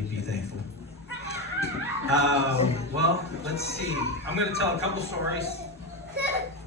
definitely be thankful. Well, let's see. I'm going to tell a couple stories.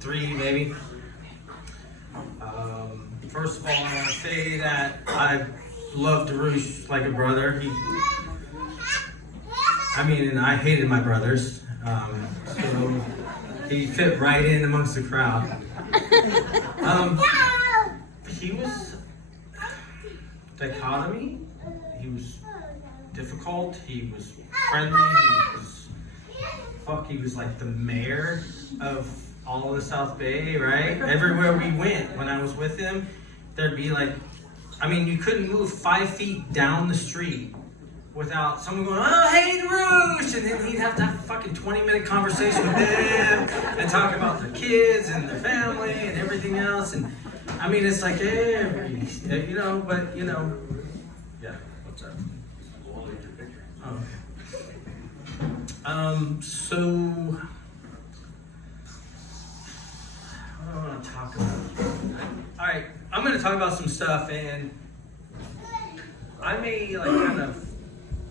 3 maybe. First of all, I want to say that I love Darioush like a brother. And I hated my brothers. So he fit right in amongst the crowd. He was dichotomy. He was difficult. He was friendly. He was like the mayor of all of the South Bay, right? Everywhere we went, when I was with him, there'd be like, you couldn't move 5 feet down the street without someone going, "Oh, hey, Darioush!" And then he'd have to have a fucking 20-minute conversation with them and talk about their kids and their family and everything else. And it's like, hey, yeah, what's up? Oh, okay. So, what do I want to talk about? All right, I'm going to talk about some stuff, and I may kind of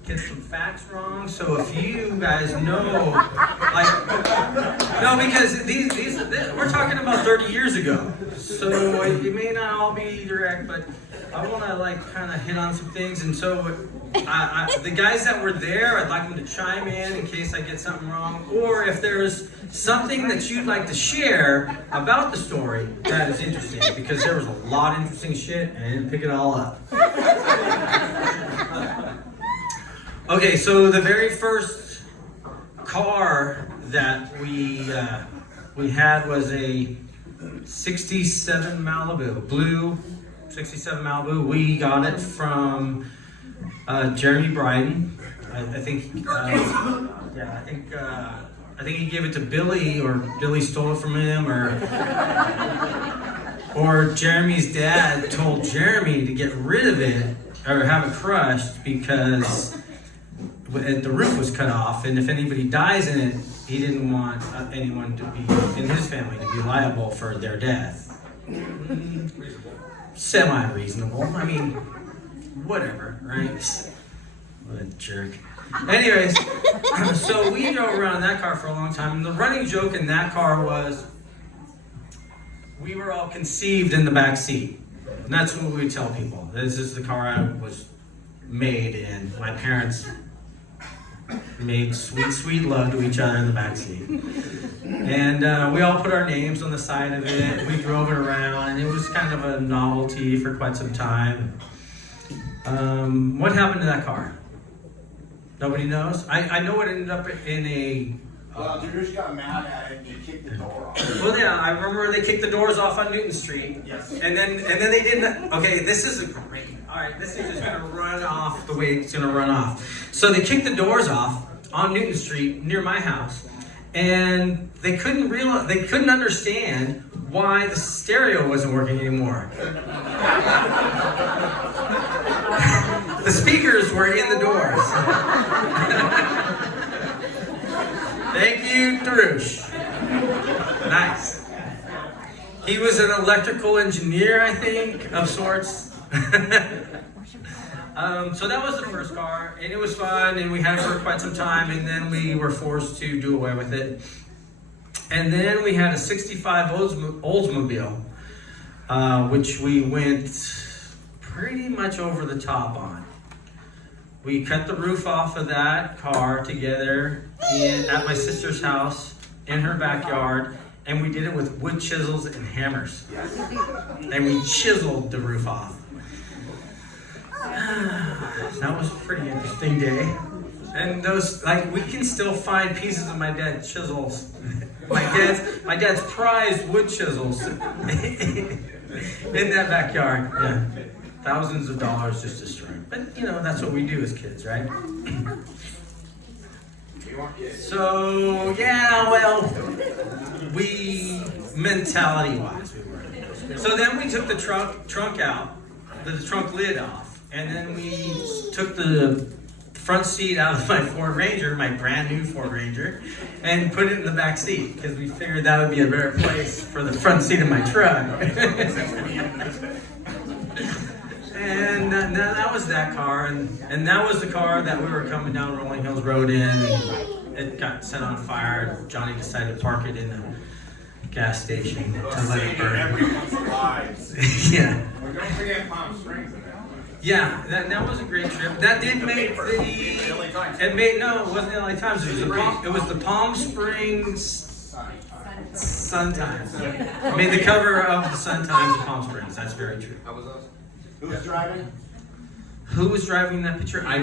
get some facts wrong. So if you guys know, no, because these we're talking about 30 years ago, so it may not all be direct, but I want to kind of hit on some things. And so the guys that were there, I'd like them to chime in case I get something wrong, or if there's something that you'd like to share about the story that is interesting, because there was a lot of interesting shit and I didn't pick it all up. Okay, so the very first car that we had was a 67 Malibu, blue 67 Malibu. We got it from Jeremy Bryden. I think he gave it to Billy, or Billy stole it from him, or Jeremy's dad told Jeremy to get rid of it or have it crushed because the roof was cut off, and if anybody dies in it, he didn't want anyone to be in his family to be liable for their death. Semi-reasonable. Whatever, right? What a jerk. Anyways, so we drove around in that car for a long time, and the running joke in that car was we were all conceived in the back seat. And that's what we would tell people. This is the car I was made in. My parents made sweet, sweet love to each other in the back seat. And we all put our names on the side of it. We drove it around, and it was kind of a novelty for quite some time. What happened to that car? Nobody knows? I know it ended up in a... Darioush got mad at it and he kicked the door off. Well, yeah, I remember they kicked the doors off on Newton Street. Yes. And then they didn't... Okay, this is great. All right, this thing is going to run off the way it's going to run off. So they kicked the doors off on Newton Street near my house. And they couldn't understand why the stereo wasn't working anymore. The speakers were in the doors. Thank you, Darioush. Nice. He was an electrical engineer, I think, of sorts. So that was the first car, and it was fun, and we had it for quite some time, and then we were forced to do away with it. And then we had a 65 Oldsmobile, which we went pretty much over the top on. We cut the roof off of that car together at my sister's house in her backyard, and we did it with wood chisels and hammers. And we chiseled the roof off. That was a pretty interesting day. And those, we can still find pieces of my dad's chisels. My dad's prized wood chisels in that backyard. Yeah. Thousands of dollars just destroyed. But, that's what we do as kids, right? So, mentality-wise, we were. So then we took the trunk out, the trunk lid off, and then we took the front seat out of my Ford Ranger, my brand new Ford Ranger, and put it in the back seat, because we figured that would be a better place for the front seat of my truck. And that was that car, and that was the car that we were coming down Rolling Hills Road in. And it got set on fire. Johnny decided to park it in the gas station to let it burn. Everyone's lives. Yeah. Well, don't forget Palm Springs in that. Yeah, that was a great trip. That did make the. It made no, it wasn't the LA Times. It was the Palm Springs Sun Times. It made the cover of the Sun Times of Palm Springs. That's very true. How was those? Who was driving? Who was driving that picture? I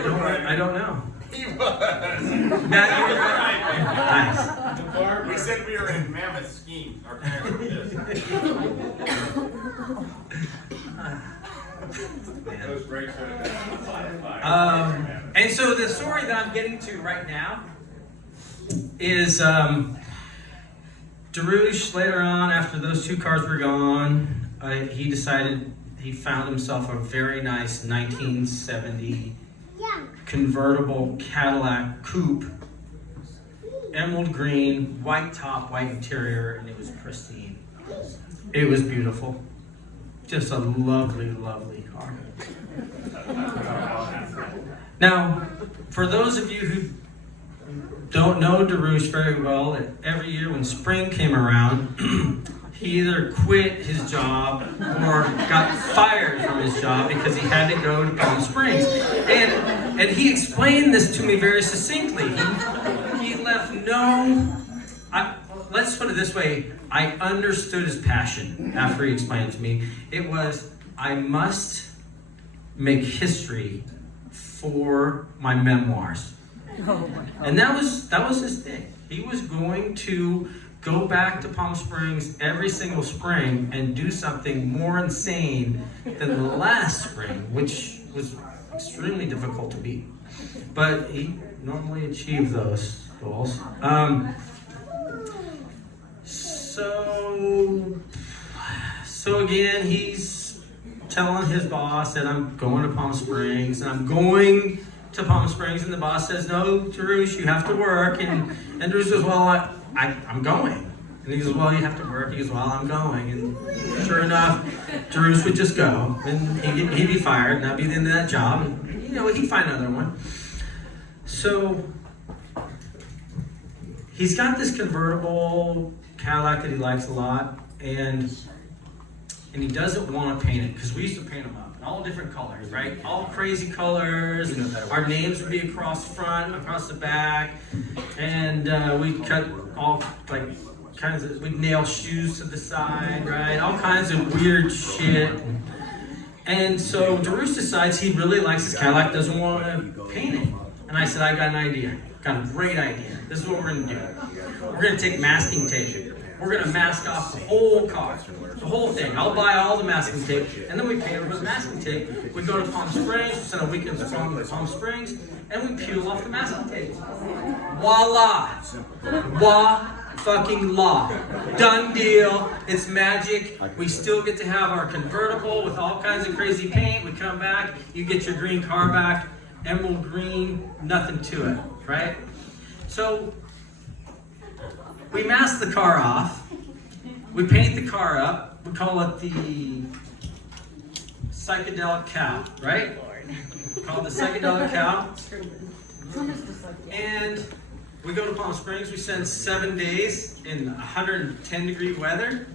don't know. He was. Matt, you were right. Nice. We said we were in Mammoth Scheme. Our parents were this. Those brakes would have been And so the story that I'm getting to right now is Darioush later on, after those two cars were gone, he decided he found himself a very nice 1970 convertible Cadillac coupe, emerald green, white top, white interior, and it was pristine. It was beautiful. Just a lovely, lovely car. Now, for those of you who don't know Darioush very well, every year when spring came around, he either quit his job or got fired from his job because he had to go to Palm Springs. And he explained this to me very succinctly. He left let's put it this way, I understood his passion after he explained it to me. It was, I must make history for my memoirs. And that was his thing. He was going to go back to Palm Springs every single spring and do something more insane than the last spring, which was extremely difficult to beat. But he normally achieved those goals. So again, he's telling his boss that I'm going to Palm Springs, and I'm going to Palm Springs, and the boss says, no, Darioush, you have to work. And Darioush goes, well, I'm going. And he goes, well, you have to work. He goes, well, I'm going. And sure enough, Darioush would just go, and he'd be fired, and that'd be the end of that job. And, he'd find another one. So he's got this convertible Cadillac that he likes a lot, and he doesn't want to paint it, because we used to paint them up in all different colors, right? All crazy colors, and our names would be across the front, across the back, and we'd cut all we'd nail shoes to the side, right? All kinds of weird shit. And so Darioush decides he really likes his Cadillac, doesn't want to paint it. And I said, I got an idea, got a great idea. This is what we're gonna do. We're gonna take masking tape. We're gonna mask off the whole car, the whole thing. I'll buy all the masking tape, and then we paint it with masking tape. We go to Palm Springs, we spend a weekend in Palm Springs, and we peel off the masking tape. Voila! Fucking law. Done deal. It's magic. We still get to have our convertible with all kinds of crazy paint. We come back, you get your green car back, emerald green, nothing to it, right? So we mask the car off. We paint the car up. We call it the psychedelic cow, right? We call it the psychedelic cow. And we go to Palm Springs. We spend 7 days in 110-degree weather.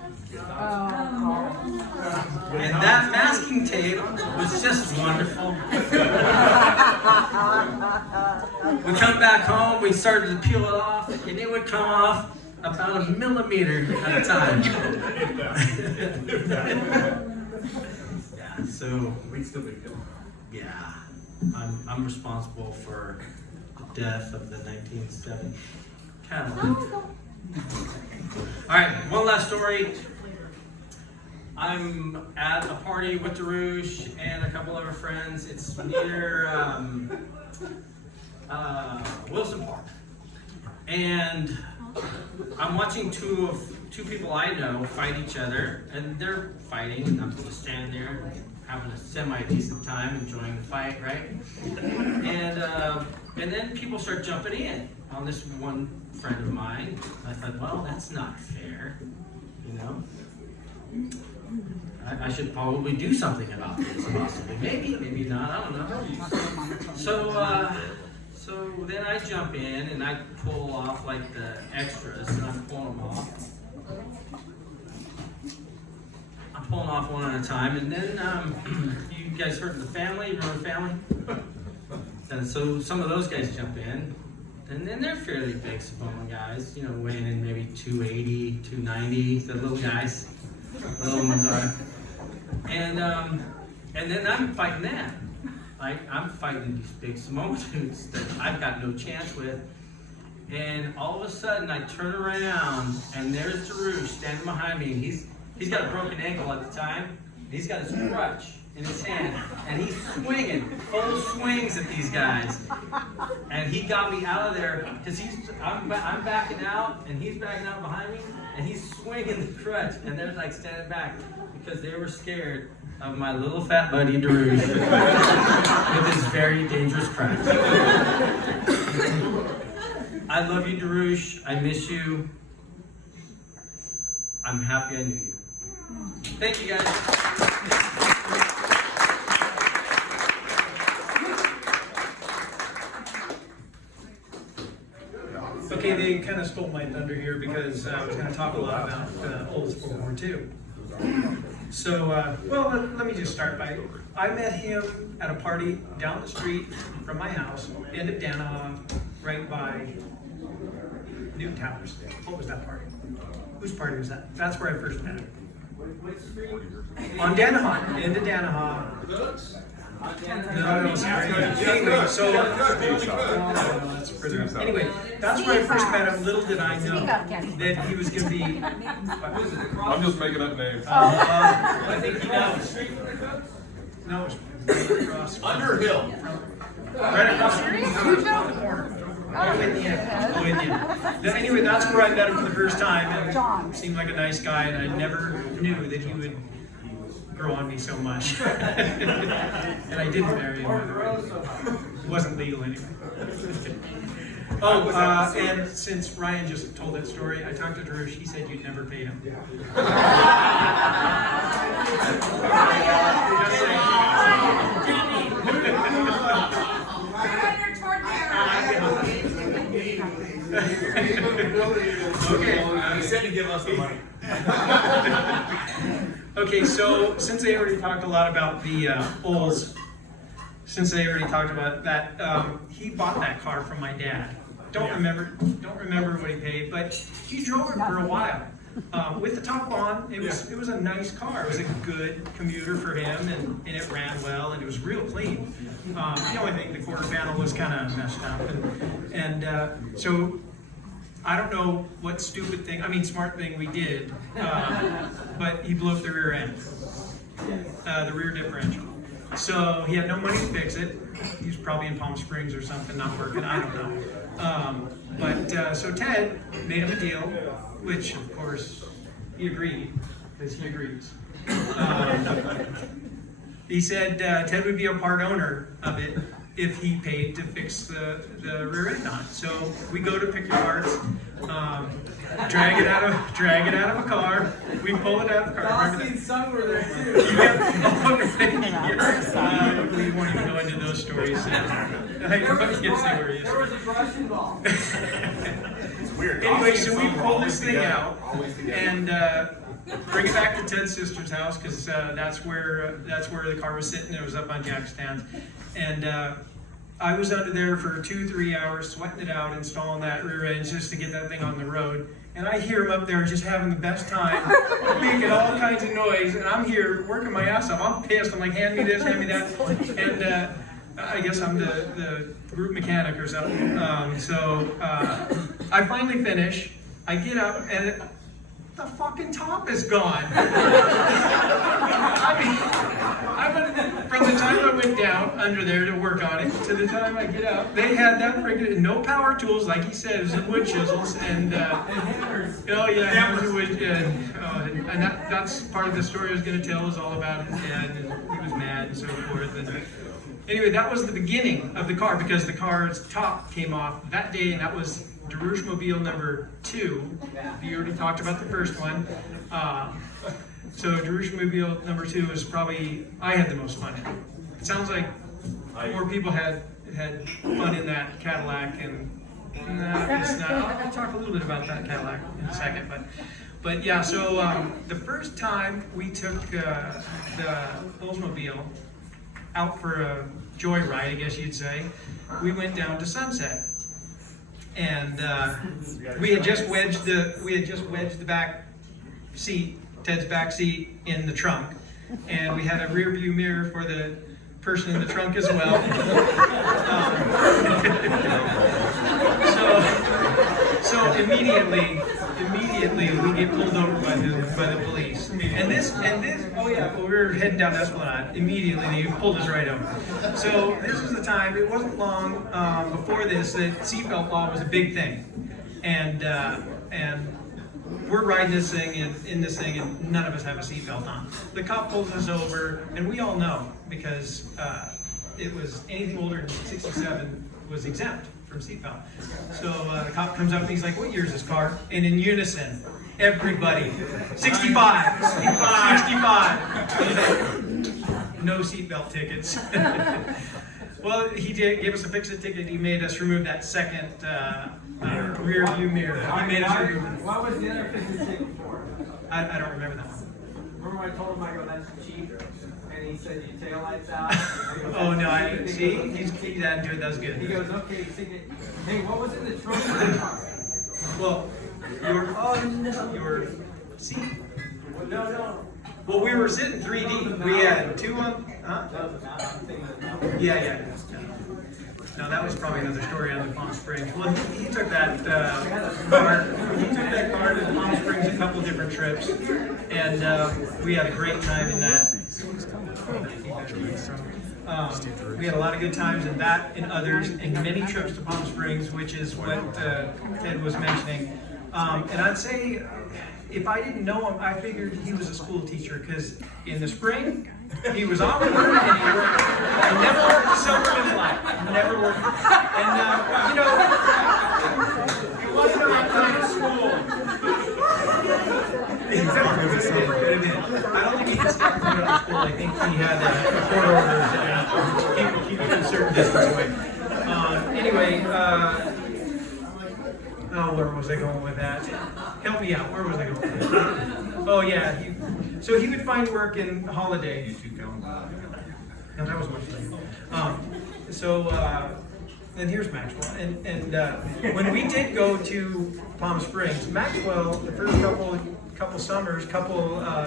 And that masking tape was just wonderful. We come back home, we started to peel it off, and it would come off about a millimeter at a time. Yeah, so yeah, I'm responsible for the death of the 1970 Cadillac. All right, one last story. I'm at a party with Darioush and a couple of our friends. It's near Wilson Park, and I'm watching two people I know fight each other, and they're fighting, and I'm just standing there having a semi-decent time, enjoying the fight, right? And then people start jumping in on this one friend of mine. I thought, well, that's not fair, you know? I should probably do something about this, possibly. Maybe not, I don't know. So then I jump in and I pull off like the extras, and I'm pulling them off. I'm pulling off one at a time, and then you guys heard of the family? You remember the family? And so some of those guys jump in, and then they're fairly big Samoan guys, you know, weighing in maybe 280, 290, the little guys, the little ones are. And then I'm fighting that. I'm fighting these big Samoan dudes that I've got no chance with. And all of a sudden I turn around and there's Darioush standing behind me, and he's got a broken ankle at the time. He's got his crutch in his hand, and he's swinging, full swings at these guys. And he got me out of there because I'm backing out, and he's backing out behind me, and he's swinging the crutch, and they're like standing back because they were scared of my little fat buddy Darioush with his very dangerous crutch. I love you, Darioush. I miss you. I'm happy I knew you. Thank you, guys. Okay, they kind of stole my thunder here because I was going to talk a lot about Olds World War II. So, let me just start by, I met him at a party down the street from my house, end of Danaha, right by New Towers. What was that party? Whose party was that? That's where I first met him. On Danaha, end of Danaha. No, sorry. Anyway, so that's further up. Anyway, that's where I first met him. Little did I know that he was going to be. I'm just making up names. I think he knows. No, it's right across. Underhill. Right across the corner. Oh, with you. Anyway, that's where I met him for the first time, and seemed like a nice guy, and I never knew that he would grow on me so much. And I didn't marry him. It wasn't legal anyway. And since Ryan just told that story, I talked to Darioush. He said you'd never paid him. Okay, he said to give us the money. Okay, so since they already talked a lot about the Olds, since they already talked about that, he bought that car from my dad. Don't remember what he paid, but he drove it for a while. With the top on, it was a nice car. It was a good commuter for him, and it ran well, and it was real clean. The only thing, the quarter panel was kind of messed up, and so I don't know what smart thing we did, but he blew up the rear end, the rear differential. So he had no money to fix it. He was probably in Palm Springs or something, not working, I don't know. So Ted made him a deal, which of course he agreed, because he agrees. He said Ted would be a part owner of it if he paid to fix the rear end on it. So we go to pick the parts, drag it out of a car. We pull it out of the car. Rossi and Son were there too. I don't believe you won't even go into those stories. There was a brush involved. It's weird. Anyway, so we pull this thing out and bring it back to Ted's sister's house, because that's where the car was sitting. It was up on jack stands, and I was under there for 2-3 hours sweating it out, installing that rear end just to get that thing on the road. And I hear him up there just having the best time, making all kinds of noise, and I'm here working my ass off. I'm pissed. I'm like, hand me this, hand me that, and I guess I'm the group mechanic or something. I finally finish. I get up and the fucking top is gone. From the time I went down under there to work on it to the time I get up, they had that freaking no power tools, like he said, it was wood chisels and hammers. Oh yeah, hammers and wood, and that's part of the story I was going to tell, is all about his dad, and he was mad and so forth. And anyway, that was the beginning of the car, because the car's top came off that day, and that was Darioush Mobile number 2. You already talked about the first one. So Darioush Mobile number 2 is probably, I had the most fun in it. It sounds like more people had fun in that Cadillac, and it's not. I'll talk a little bit about that Cadillac in a second, but yeah. So the first time we took the Oldsmobile out for a joyride, I guess you'd say, we went down to Sunset, and we had just wedged the back seat, Ted's back seat, in the trunk, and we had a rear view mirror for the person in the trunk as well. So immediately we get pulled over by the police. And this, oh yeah, well, we were heading down Esplanade. Immediately they pulled us right over. So this is the time, it wasn't long before this that seatbelt law was a big thing. And we're riding this thing in this thing, and none of us have a seatbelt on. The cop pulls us over, and we all know because it was anything older than 67 was exempt from seatbelt. So the cop comes up and he's like, "What year is this car?" And in unison, everybody, 65, 65. No seatbelt tickets. Well, he gave us a fix-it ticket. He made us remove that second rear view mirror. He made us remove it. What was the other fix-it ticket for? I don't remember that one. Remember I told him, I go, "That's cheap," and he said, "Your taillights out." Oh no, I didn't see. He's that into it. That was good. He goes, "Okay, hey, what was in the trunk of the car?" Well, your seat. No. Well, we were sitting 3 deep. We had 2 on. Huh? Yeah. No, that was probably another story on the Palm Springs. Well, he took that car. He took that car to Palm Springs a couple different trips, and we had a great time in that. We had a lot of good times in that and others, and many trips to Palm Springs, which is what Ted was mentioning. And I'd say, if I didn't know him, I figured he was a school teacher, because in the spring, he was on the work and he worked. He never worked a summer in his life. Never worked. And, you know what kind of school? I don't think he could step foot out of school. I think he had court orders and keep a certain distance away. Anyway, where was I going with that? Help me out. Where was I going with that? Oh yeah, so he would find work in Holiday. No, that was much later. And here's Maxwell. And when we did go to Palm Springs, Maxwell, the first couple summers,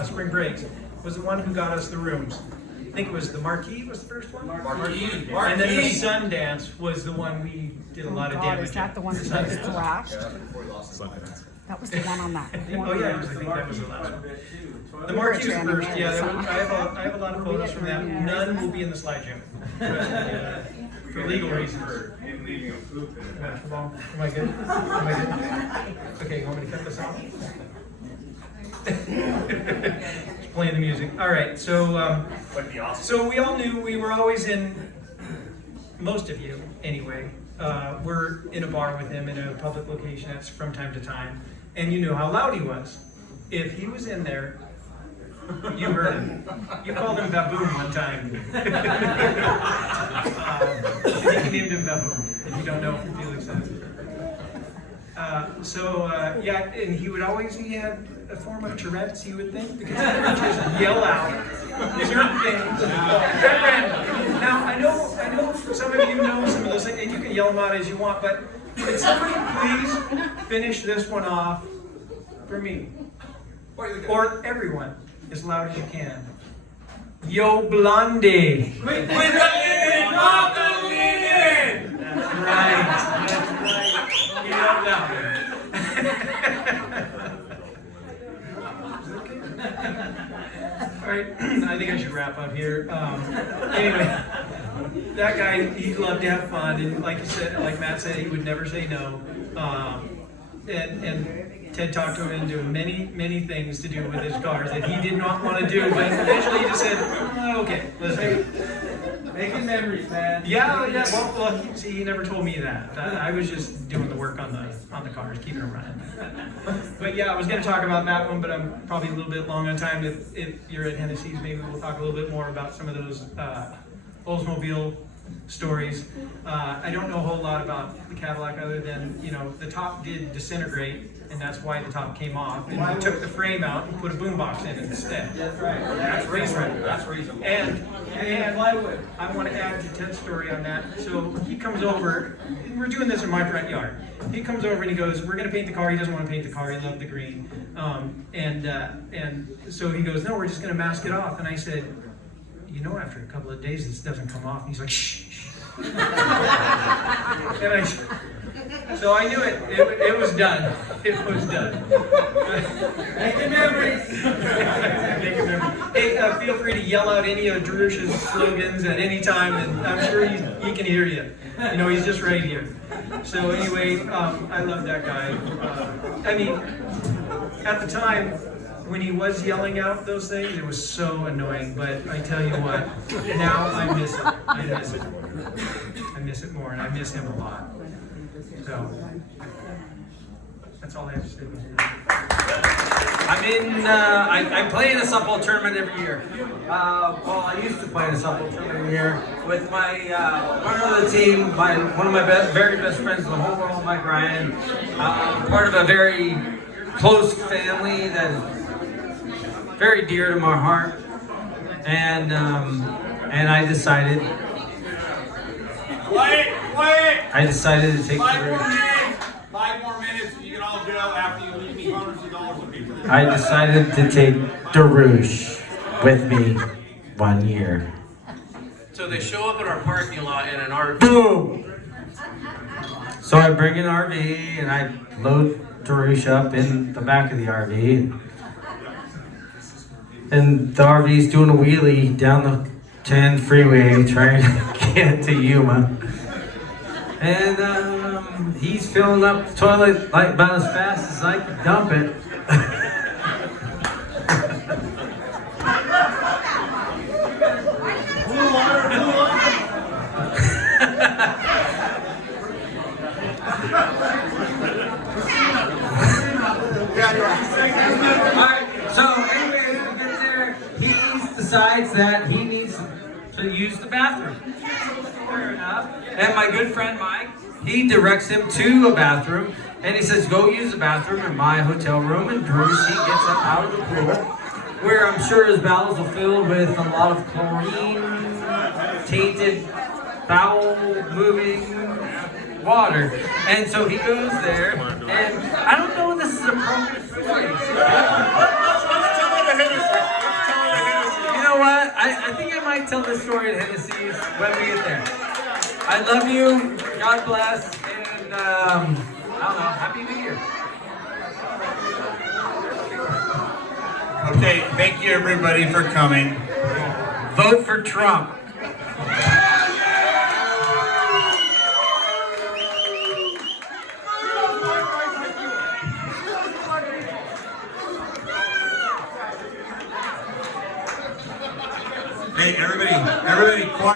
spring breaks, was the one who got us the rooms. I think it was the Marquee was the first one. Marquee. And then the Sundance was the one we did a lot of damage. Is that the one that was thrashed? That was the one on that. Oh yeah, I think that was the last one. The Marquee was first. Yeah, I have a lot of photos from that. None will be in the slideshow for legal reasons. Basketball. Am I good? Okay, you want me to cut this off? Just playing the music. All right, so we all knew we were always in. Most of you, anyway, were in a bar with him in a public location. That's from time to time, and you knew how loud he was. If he was in there, you heard him. You called him Baboon one time. I think you named him Baboon. If you don't know, Felix said. Yeah, and he had a form of Tourette's, you would think, because he would just yell out certain things. Now, I know some of you know some of those things, and you can yell them out as you want, but could somebody please finish this one off for me? Or everyone, as loud as you can. Yo, Blondie! Quit the living, not the living! That's right. Get up louder. All right, I think I should wrap up here. Anyway, that guy, he loved to have fun, and like Matt said, he would never say no. And Ted talked to him into many things to do with his cars that he did not want to do, but eventually he just said, "Okay, let's do it." Making memories, man. Yeah. Well, see, he never told me that. I was just doing the work on the the cars, keeping them running. But yeah, I was going to talk about that one, but I'm probably a little bit long on time. If you're at Hennessy's, maybe we'll talk a little bit more about some of those Oldsmobile stories. I don't know a whole lot about the Cadillac other than, you know, the top did disintegrate, and that's why the top came off. And we took the frame out and put a boombox in it instead. That's right. That's reasonable. That's reasonable. And plywood. I want to add to Ted's story on that. So he comes over, and we're doing this in my front yard. He comes over and he goes, "We're going to paint the car." He doesn't want to paint the car. He loved the green. And so he goes, "No, we're just going to mask it off." And I said, "You know, after a couple of days, this doesn't come off." And he's like, "Shh." So I knew it was done. It was done. Making memories. Making memories. Hey, feel free to yell out any of Darush's slogans at any time, and I'm sure he can hear you. You know, he's just right here. So anyway, I love that guy. I mean, at the time, when he was yelling out those things, it was so annoying, but I tell you what, now I miss it. I miss it. I miss it more, and I miss him a lot. So, that's all I have to say. I play in a softball tournament every year. Well, I used to play in a softball tournament every year with my partner of the team, one of my very best friends in the whole world, Mike Ryan. Part of a very close family that is very dear to my heart, and I decided to take Darush. 5 more minutes, and you can all go after you leave me hundreds of dollars of people. I decided to take Darioush with me 1 year. So they show up at our parking lot in an RV. Boom! So I bring an RV and I load Darioush up in the back of the RV. And the RV's doing a wheelie down the 10 freeway trying to get to Yuma. And he's filling up the toilet like about as fast as I can dump it. Alright, so anyway, when we get there, he decides that he needs to use the bathroom. Fair enough. And my good friend Mike, he directs him to a bathroom, and he says, "Go use the bathroom in my hotel room." And Darioush, he gets up out of the pool, where I'm sure his bowels are filled with a lot of chlorine, tainted, bowel-moving water. And so he goes there, and I don't know if this is appropriate for You know what? I think I might tell this story at Hennessy's when we get there. I love you. God bless. And I don't know. Happy New Year. Okay, thank you everybody for coming. Vote for Trump. Hey, everybody, quiet.